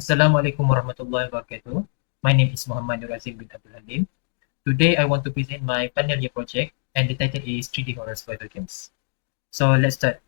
Assalamualaikum warahmatullahi wabarakatuh. My name is Muhammad Nur Azim bin Abdul Halim. Today I want to present my final year project and the title is 3D Horror Survival Games. So let's start.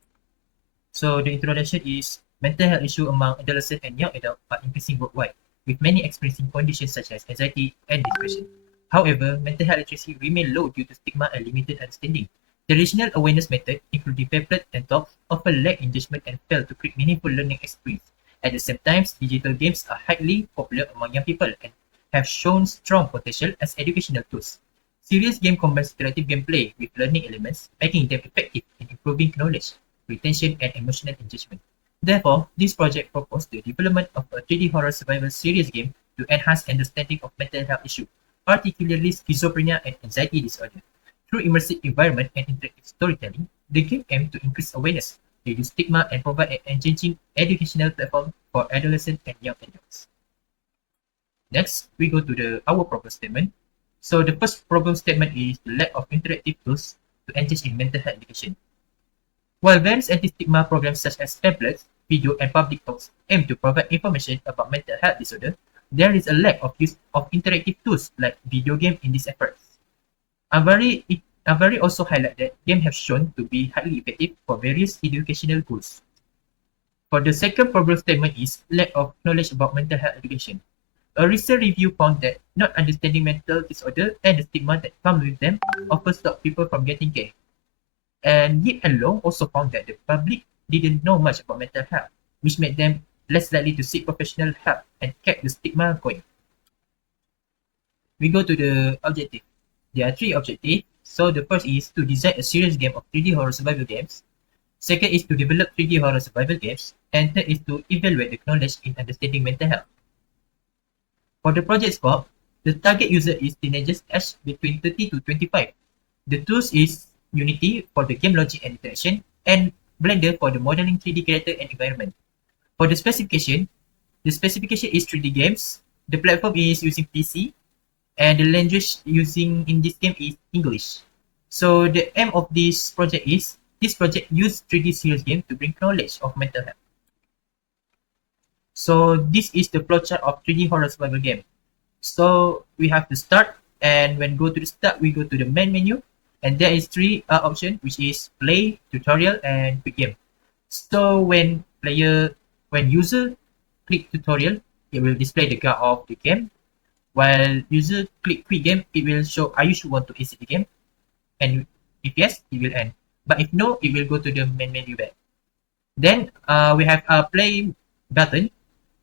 So the introduction is mental health issue among adolescents and young adults are increasing worldwide, with many experiencing conditions such as anxiety and depression. However, mental health literacy remain low due to stigma and limited understanding. Traditional awareness methods, including pamphlets and talks, often lack engagement and fail to create meaningful learning experience. At the same time, digital games are highly popular among young people and have shown strong potential as educational tools. Serious game combines interactive gameplay with learning elements, making them effective in improving knowledge, retention, and emotional engagement. Therefore, this project proposed the development of a 3D horror survival series game to enhance understanding of mental health issues, particularly schizophrenia and anxiety disorder. Through immersive environment and interactive storytelling, the game aims to increase awareness, reduce stigma, and provide an engaging educational platform for adolescents and young adults. Next, we go to our problem statement. So the first problem statement is the lack of interactive tools to engage in mental health education. While various anti-stigma programs such as pamphlets, video, and public talks aim to provide information about mental health disorder, there is a lack of use of interactive tools like video game in these efforts. Avari also highlight that games have shown to be highly effective for various educational goals. For the second problem statement is lack of knowledge about mental health education. A recent review found that not understanding mental disorder and the stigma that comes with them often stop people from getting care. And Yip and Long also found that the public didn't know much about mental health, which made them less likely to seek professional help and kept the stigma going. We go to the objective. There are three objectives. So the first is to design a serious game of 3D horror survival games. Second is to develop 3D horror survival games. And third is to evaluate the knowledge in understanding mental health. For the project scope, the target user is teenagers aged between 30 to 25. The tools is Unity for the game logic and interaction, and Blender for the modeling 3D character and environment. For the specification is 3D games. The platform is using PC, and the language using in this game is English. So the aim of this project use 3D series game to bring knowledge of mental health. So this is the flowchart of 3D horror survival game. So we have to start, and when go to the start, we go to the main menu, and there is three options, which is play, tutorial, and quick game. So when user click tutorial, it will display the guide of the game. While user click quick game, it will show are you sure want to exit the game, and if yes, it will end. But if no, it will go to the main menu back. Then we have a play button.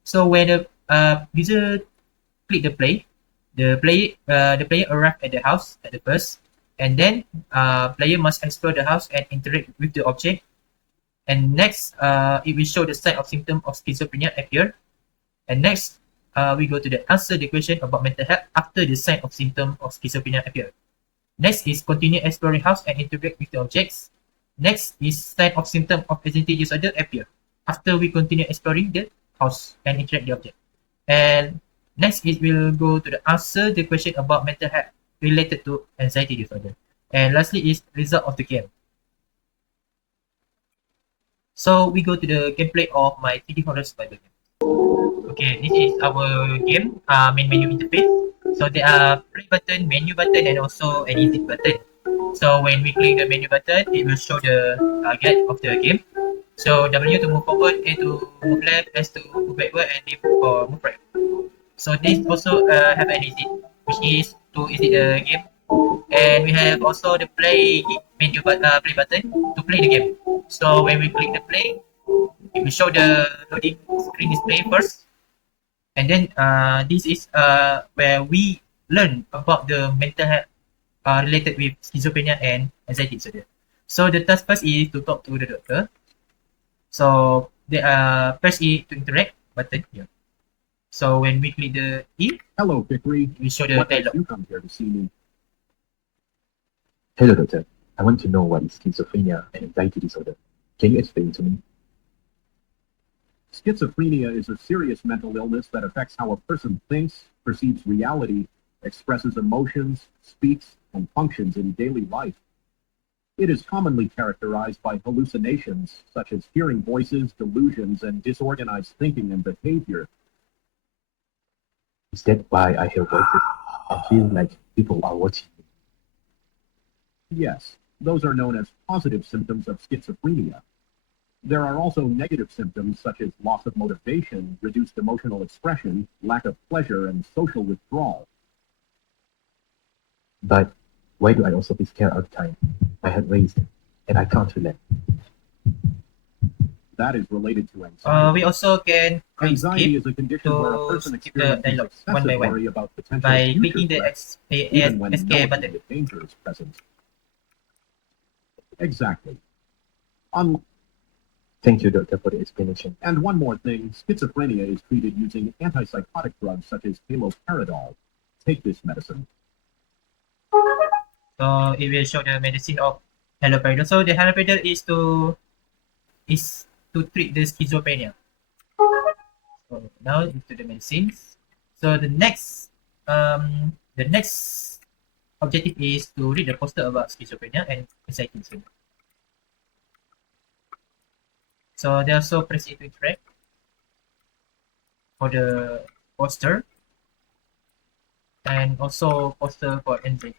So when the user click the play, the player arrive at the house at the first, and then player must explore the house and interact with the object. And next, it will show the sign of symptom of schizophrenia appear. And next, we go to the answer the question about mental health after the sign of symptom of schizophrenia appear. Next is continue exploring house and interact with the objects. Next is sign of symptom of anxiety disorder appear after we continue exploring the house and interact the object. And next it will go to the answer the question about mental health related to anxiety disorder. And lastly is result of the game. So we go to the gameplay of my 3D horror survival game. Okay, this is our game main menu interface. So there are play button, menu button, and also an exit button. So when we click the menu button, it will show the guide of the game. So W to move forward, A to move left, S to move backward, and D for move right. So this also have an exit, which is to exit the game. And we have also the play button to play the game. So when we click the play, it will show the loading screen display first. And then this is where we learn about the mental health related with schizophrenia and anxiety disorder. So the task first is to talk to the doctor. So the press E to interact button here. So when we click the E, Hello, Fikri. we show the What makes dialogue. you come here to see me? Hello, doctor. I want to know what is schizophrenia and anxiety disorder. Can you explain to me? Schizophrenia is a serious mental illness that affects how a person thinks, perceives reality, expresses emotions, speaks, and functions in daily life. It is commonly characterized by hallucinations, such as hearing voices, delusions, and disorganized thinking and behavior. Is that why I hear voices and feel like people are watching me? Yes, those are known as positive symptoms of schizophrenia. There are also negative symptoms such as loss of motivation, reduced emotional expression, lack of pleasure, and social withdrawal. But why do I also feel scared all the time? My head races and I can't relax. That is related to anxiety. We also can Anxiety skip is a condition where a to person skip the experiences dialogue one by excessive one worry about potential by future clicking the threats, even when no escape button. immediate danger is present. Exactly. Un- Thank you, doctor, for the explanation. and one more thing, schizophrenia is treated using antipsychotic drugs such as haloperidol. Take this medicine. So it will show the medicine of haloperidol. So the haloperidol is to treat the schizophrenia. So now into the medicines. So the next objective is to read the poster about schizophrenia and anxiety disorder. So they also proceed to interact for the poster and also poster for anxiety.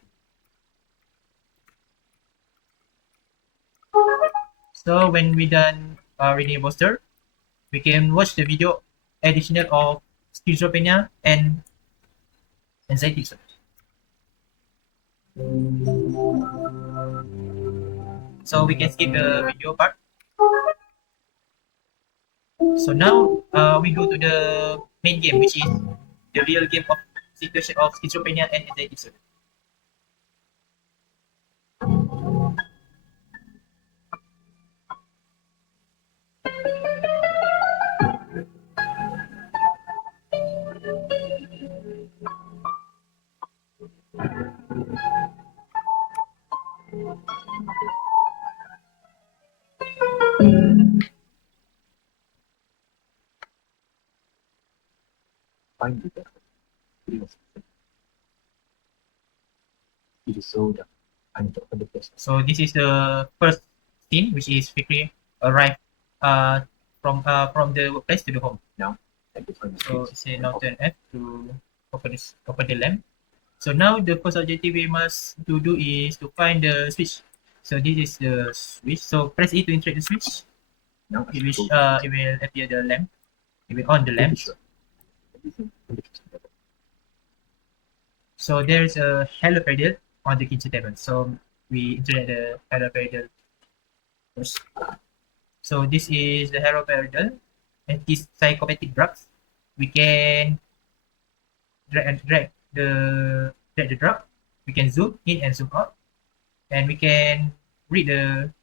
So when we done reading the poster, we can watch the video additional of schizophrenia and anxiety disorder. So we can skip the video part. So now we go to the main game, which is the real game of situation of schizophrenia and anxiety disorder. Finally, doctor. It is so dark. I need to open the place. So this is the first scene, which is Fikri arrived uh, from the workplace to the home. Now, I can find my So kids. say now turn F to open the lamp. So now the first objective we must to do is to find the switch. So this is the switch. So press E to interact the switch. Now I It should will go. it will appear the lamp. It will on the lamp. Sure. Everything in the kitchen table. So there's a haloperidol on the kitchen table. So we interact the haloperidol first. So this is the haloperidol antipsychotic drugs. We can drag the drug. We can zoom in and zoom out, and we can read the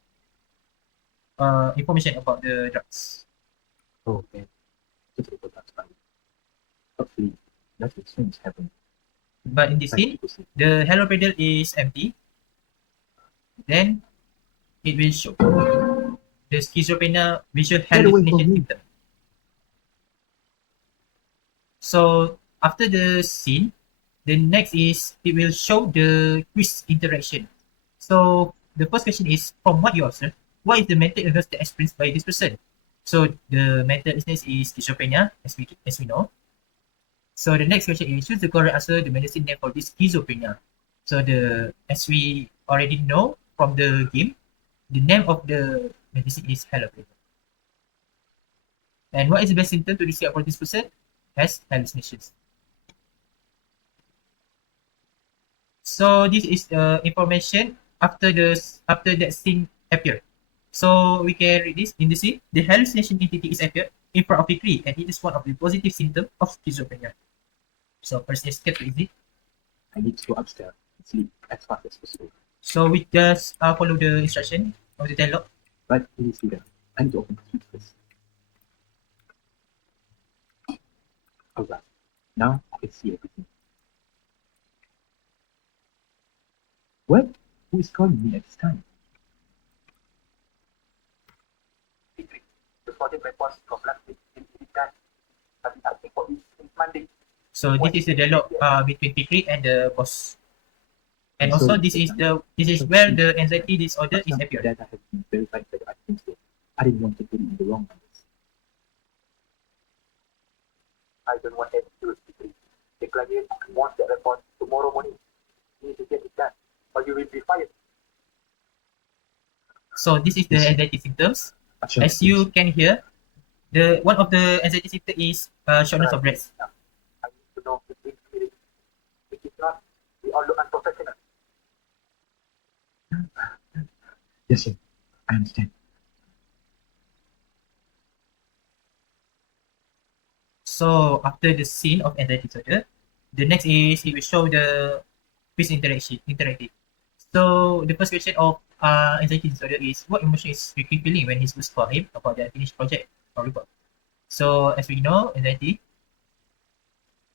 information about the drugs. Oh, man. Just open that file. Hopefully, nothing strange happened. But in this scene, the haloperidol is empty. Then it will show the schizophrenia visual hallucination symptom. So after the scene, the next is it will show the quiz interaction. So the first question is, from what you observe, what is the mental illness that experienced by this person? So the mental illness is schizophrenia, as we know. So the next question is, choose the correct answer, the medicine name for this schizophrenia. So as we already know from the game, the name of the medicine is haloperidol. And what is the best symptom to describe for this person? Has hallucinations. So this is the information after that scene appeared. So we can read this in the scene. The hallucination entity is appeared in front of the tree, and it is one of the positive symptoms of schizophrenia. So first escape to exit. I need to go upstairs and sleep as fast as possible. So we just follow the instruction of the dialogue. But please do that. I need to open the switch first. Alright. Now I can see everything. What? Who is calling me at this time? So this is the dialogue between Fikri and the boss. And also this is where the anxiety disorder is appeared. That I have been verified by the items. I didn't want to put it in the wrong numbers. I don't want anything to do with it. decline it and want that report tomorrow morning. You need to get it done, or you will be fired. So this is the anxiety symptoms. Sure, As you can hear, the one of the anxiety symptom is shortness of breath. I need to know the big spirit. If it's not, we all look unprofessional. Yes, sir. I understand. So after the scene of anxiety disorder, the next is it will show the quiz interactive. So the first question of anxiety disorder is what emotion is Ricky feeling when his boss call him about the unfinished project or report. So as we know, anxiety,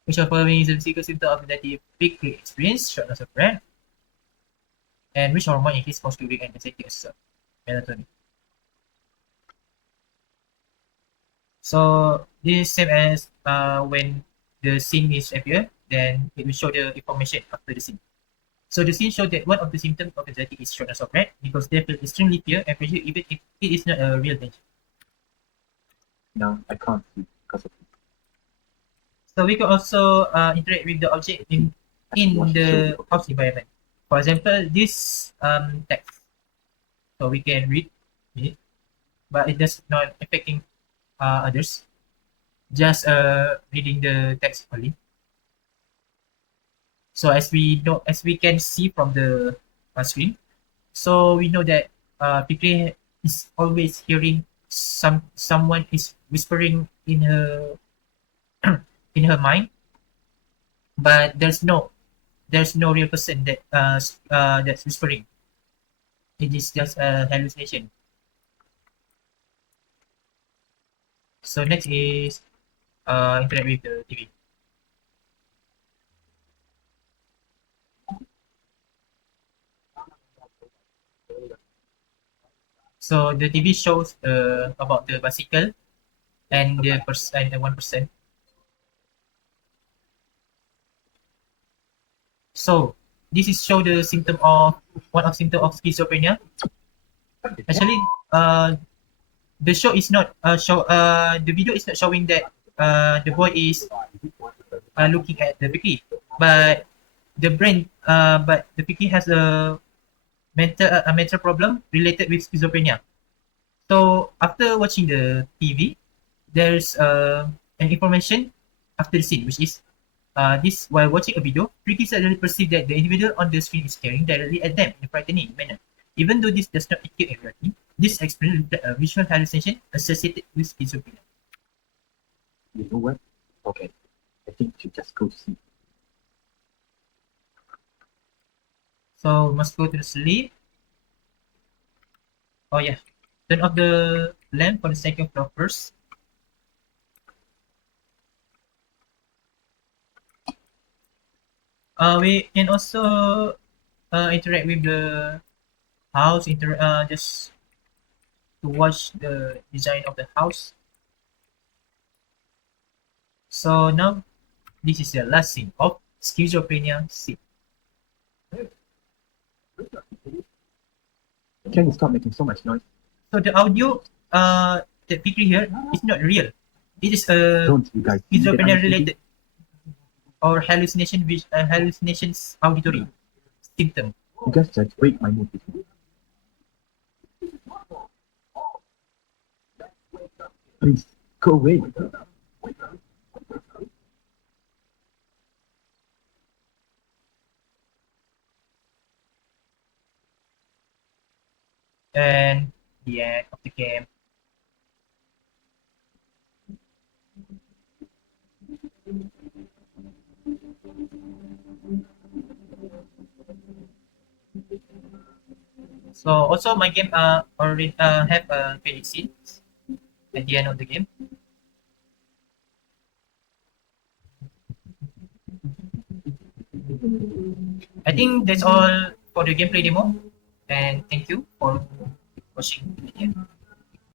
which of the following is the physical symptom of anxiety? Peak experience, shortness of breath, and which hormone is responsible during anxiety episode? Melatonin. So this same as when the scene is appear, then it will show the information after the scene. So the scene showed that one of the symptoms of anxiety is shortness of breath because they feel extremely fear and pressure even if it is not a real danger. No, I can't sleep because of it. So we can also interact with the object in the house environment. For example, this text. So we can read it, but it does not affecting others. Just reading the text only. So as we can see from the screen, so we know that Fikri is always hearing someone is whispering in her in her mind, but there's no real person that that's whispering. It is just a hallucination. So next is interact with the TV. So the TV shows about the bicycle and the person and the 1%. So this is show the symptom of one of symptom of schizophrenia. Actually, the show is not the video is not showing that the boy is looking at the Vicky, but the brain but the Vicky has a mental problem related with schizophrenia. So after watching the TV, there's an information after the scene, which is this while watching a video, Ricky suddenly perceived that the individual on the screen is staring directly at them in a frightening manner. Even though this does not occur in reality, this experience reflects a visual hallucination associated with schizophrenia. You know what? Okay, I think you should just go to sleep. So must go to the sleep. Oh yeah, turn off the lamp for the second floor first. We can also interact with the house. Just to watch the design of the house. So now this is the last scene of schizophrenia scene. Can you stop making so much noise? So the audio that Fikri here is not real. It is a Don't you guys see that schizophrenia I'm sleeping? related or hallucinations auditory symptom. You guys just break my mood. Please, go away. And the end of the game. So also my game already have a credit scene at the end of the game. I think that's all for the gameplay demo, and thank you for watching the video.